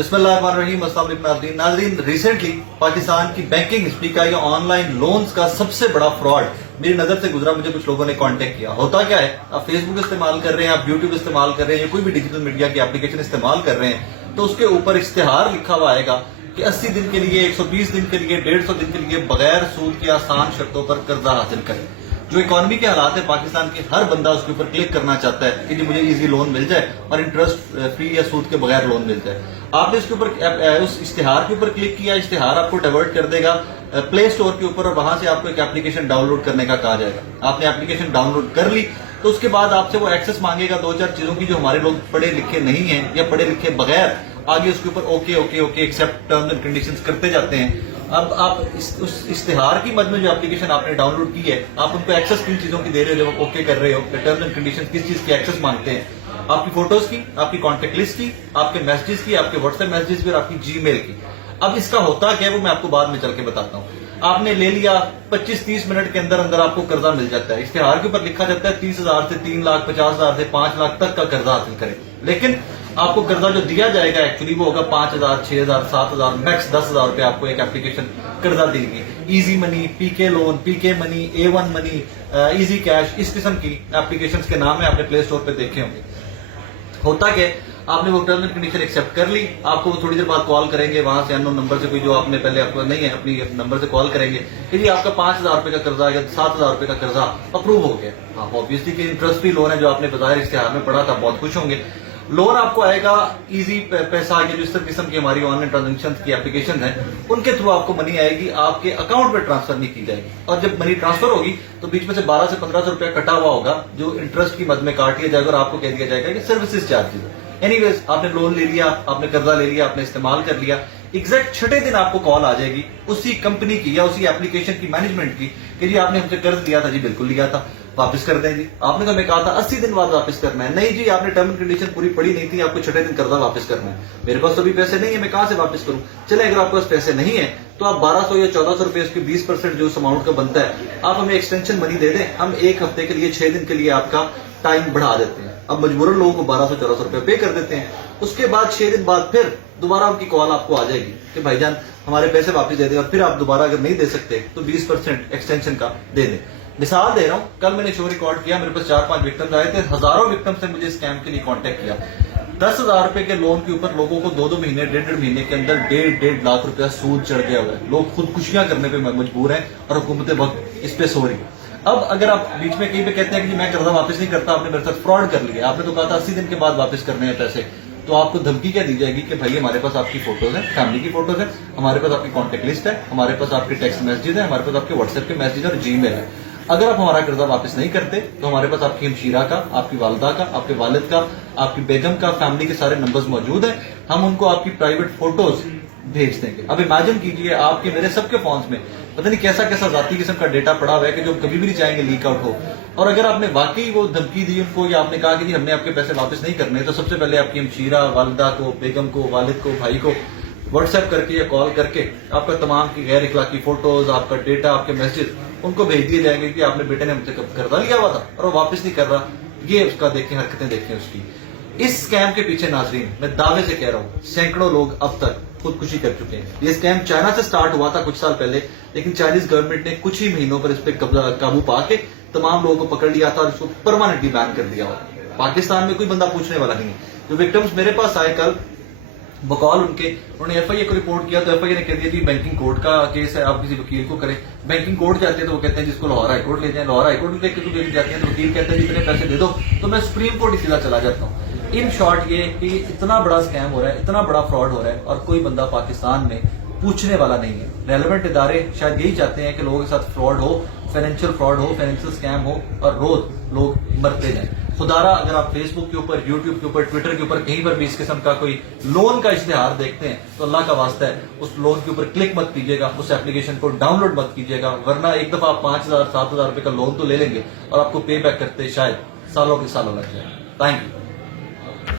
बिस्मिल्लाहिर्रहमानिर्रहीम। अस्सलाम वालेकुम नाज़रीन, रिसेंटली पाकिस्तान की बैंकिंग हिस्ट्री का या ऑनलाइन लोन्स का सबसे बड़ा फ्रॉड मेरी नजर से गुजरा। मुझे कुछ लोगों ने कांटेक्ट किया। होता क्या है, आप फेसबुक इस्तेमाल कर रहे हैं, आप यूट्यूब इस्तेमाल कर रहे हैं या कोई भी डिजिटल मीडिया की एप्लीकेशन इस्तेमाल कर रहे हैं, तो उसके ऊपर इश्तिहार लिखा हुआ आएगा कि 80 दिन के लिए, 120 दिन के लिए, 150 दिन के लिए बगैर सूद की आसान शर्तों पर कर्जा हासिल करें। जो इकोनॉमी के हालात है पाकिस्तान के, हर बंदा उसके ऊपर क्लिक करना चाहता है कि जी मुझे इजी लोन मिल जाए और इंटरेस्ट फ्री या सूद के बगैर लोन मिल जाए। आपने इसके ऊपर उस इश्तिहार के ऊपर क्लिक किया, इश्तिहार आपको डाइवर्ट कर देगा प्ले स्टोर के ऊपर और वहां से आपको एक एप्लीकेशन डाउनलोड करने का कहा जाएगा। आपने एप्लीकेशन डाउनलोड कर ली तो उसके बाद आपसे वो एक्सेस मांगेगा दो चार चीजों की जो हमारे लोग पढ़े लिखे नहीं है या पढ़े लिखे बगैर आगे उसके ऊपर okay okay okay accept terms and conditions करते जाते हैं। अब आप उस इश्तिहार की मद में जो एप्लीकेशन आपने डाउनलोड की है, आप उनको एक्सेस किन चीजों की दे रहे हो जब आप ओके कर रहे हो, टर्म्स एंड कंडीशंस किस चीज की एक्सेस मांगते हैं? आपकी फोटोज की, आपकी कॉन्टेक्ट लिस्ट की, आपके मैसेजेस की, आपके व्हाट्सएप मैसेजेस की और आपकी जीमेल की। अब इसका होता क्या है वो मैं आपको बाद में चल के बताता हूँ। आपने ले लिया, 25-30 मिनट के अंदर अंदर आपको कर्जा मिल जाता है। इश्तिहार के ऊपर लिखा जाता है 30,000 से 3 लाख, 50,000 से 5 लाख तक का कर्जा हासिल करें। लेकिन आपको कर्जा जो दिया जाएगा एक्चुअली वो होगा 5,000, 6,000, 7,000, मैक्स 10,000 रुपए आपको एक एप्लीकेशन कर्जा देगी। Easy money, PK loan, PK money, A1 money, easy cash, इस किस्म की एप्लीकेशंस के नाम है, आपने प्ले स्टोर पे देखे होंगे। होता क्या, आपने वो टर्म्स एंड कंडीशन एक्सेप्ट कर ली, आपको थोड़ी देर बाद कॉल करेंगे वहां से अननोन नंबर से, कोई जो आपने पहले आपको नहीं है अपनी नंबर से कॉल करेंगे कि जी आपका 5,000 रुपए का कर्जा या 7,000 रुपए का कर्जा अप्रूव हो गया। हाँ, ऑब्वियसली कि इंटरेस्ट फ्री लोन है जो आपने बाजार इश्तिहार में पढ़ा था, बहुत खुश होंगे। लोन आपको आएगा इजी पैसा आगे, जो इस किस्म की हमारी ऑनलाइन ट्रांजेक्शन की एप्लीकेशन है उनके थ्रू आपको मनी आएगी, आपके अकाउंट में ट्रांसफर नहीं की जाएगी। और जब मनी ट्रांसफर होगी तो बीच में से 12 से 1500 रुपया कटा हुआ होगा जो इंटरेस्ट की मद में काट लिया जाएगा और आपको कह दिया जाएगा कि सर्विसेज चार्जेस। एनीवेज, आपने लोन ले लिया, आपने कर्जा ले लिया, आपने इस्तेमाल कर लिया। एग्जैक्ट छठे दिन आपको कॉल आ जाएगी उसी कंपनी की या उसी एप्लीकेशन की मैनेजमेंट की कि जी आपने हमसे कर्ज लिया था। जी बिल्कुल लिया था, वापस कर दें जी। आपने तो हमें कहा था 80 दिन बाद वापस करना है। नहीं जी, आपने टर्म एंड कंडीशन पूरी पढ़ी नहीं थी, आपको छठे दिन कर्जा वापस करना है। मेरे पास तो अभी पैसे नहीं है, मैं कहां से वापस करूं? चले, अगर आपके पास पैसे नहीं है तो आप 1200 या 1400 रुपए उसके 20% जो उस अमाउंट का बनता है आप हमें एक्सटेंशन मनी दे दें। हम एक हफ्ते के लिए, 6 दिन के लिए आपका टाइम बढ़ा देते हैं। अब मजबूरन लोगों को 1200-1400 रुपए पे कर देते हैं। उसके बाद 6 दिन बाद फिर दोबारा उनकी कॉल आपको आ जाएगी कि भाईजान हमारे पैसे वापस दे दें, और फिर आप दोबारा अगर नहीं दे सकते तो 20% एक्सटेंशन का दे दें। मिसाल दे रहा हूं, कल मैंने शो रिकॉर्ड किया, मेरे पास 4-5 विक्टिम्स आए थे। हजारों विक्टिम्स ने मुझे स्कैम के लिए कांटेक्ट किया। 10,000 रुपए के लोन के ऊपर लोगों को 2-2 महीने, 1.5 महीने के अंदर 1.5 लाख रुपया सूद चढ़ गया हुआ है। लोग खुदकुशियां करने पे मजबूर हैं और हुकूमतें वक्त इस पे सो रही। अब अगर आप बीच में कहीं पे कहते हैं कि मैं कर्जा वापस नहीं करता, आपने मेरे साथ फ्रॉड कर लिया, आपने तो कहा था 80 दिन के बाद वापस करने हैं पैसे, तो आपको धमकी क्या दी जाएगी कि भाई हमारे पास आपकी फोटोज हैं, फैमिली की फोटोज हैं, हमारे पास आपकी कॉन्टेक्ट लिस्ट है, हमारे पास आपके टेक्स्ट मैसेजेस है, हमारे पास आपके व्हाट्सएप के मैसेज और जीमेल है। अगर आप हमारा कर्जा वापस नहीं करते तो हमारे पास आपकी हमशीरा का, आपकी वालदा का, आपके वालिद का, आपकी बेगम का, फैमिली के सारे नंबर्स मौजूद हैं। हम उनको आपकी प्राइवेट फोटोज भेज देंगे। अब इमेजिन कीजिए आपके मेरे सबके फोन्स में पता नहीं कैसा कैसा जाती किस्म का डेटा पड़ा हुआ है कि जो कभी भी नहीं चाहेंगे लीक आउट हो। और अगर आपने वाकई वो धमकी दी उनको या आपने कहा कि जी हमने आपके पैसे वापस नहीं करने, तो सबसे पहले आपकी हमशीरा, वालिदा को, बेगम को, वालिद को, भाई को व्हाट्सएप करके या कॉल करके आपका तमाम की गैर इखलाकी फोटोज, आपका डेटा, आपके मैसेज उनको भेज दिए जाएंगे कि आपने बेटे ने हमसे कर्जा लिया हुआ था और वो वापस नहीं कर रहा। ये उसका देखें, हरकतें देखें उसकी। इस स्कैम के पीछे नाजरीन मैं दावे से कह रहा हूं सैकड़ों लोग अब तक खुदकुशी कर चुके हैं। ये स्कैम चाइना से स्टार्ट हुआ था कुछ साल पहले, लेकिन चाइनीज गवर्नमेंट ने कुछ ही महीनों पर इस पर काबू पा के तमाम लोगों को पकड़ लिया था और इसको परमानेंटली बैन कर दिया। पाकिस्तान में कोई बंदा पूछने वाला नहीं है। जो विक्टिम्स मेरे पास आए कल, बकौल उन्होंने एफआईए को रिपोर्ट किया तो एफआईए ने कह दिया जी बैंकिंग कोर्ट का केस है, आप किसी वकील को करें। बैंकिंग कोर्ट जाते हैं तो वो कहते हैं जिसको लाहौर हाईकोर्ट ले जाए, लाहौर हाईकोर्ट लेके तो ले जाते हैं तो वकील कहते हैं जितने पैसे दे दो, तो मैं सुप्रीम कोर्ट ही सीधा चला जाता हूँ। इन शॉर्ट ये कि इतना बड़ा स्कैम हो रहा है, इतना बड़ा फ्रॉड हो रहा है और कोई बंदा पाकिस्तान में पूछने वाला नहीं है। रेलेवेंट इदारे शायद यही चाहते हैं कि लोगों के साथ फ्रॉड हो, फाइनेंशियल फ्रॉड हो, फाइनेंशियल स्कैम हो और रोज लोग मरते जाएं। खुदारा अगर आप फेसबुक के ऊपर, यूट्यूब के ऊपर, ट्विटर के ऊपर कहीं पर भी इस किस्म का कोई लोन का इश्तिहार देखते हैं तो अल्लाह का वास्ता है उस लोन के ऊपर क्लिक मत कीजिएगा, उस एप्लीकेशन को डाउनलोड मत कीजिएगा, वरना एक दफा आप 5,000-7,000 रुपए का लोन तो ले लेंगे और आपको पे बैक करते शायद सालों के सालों लग जाए। Thank you.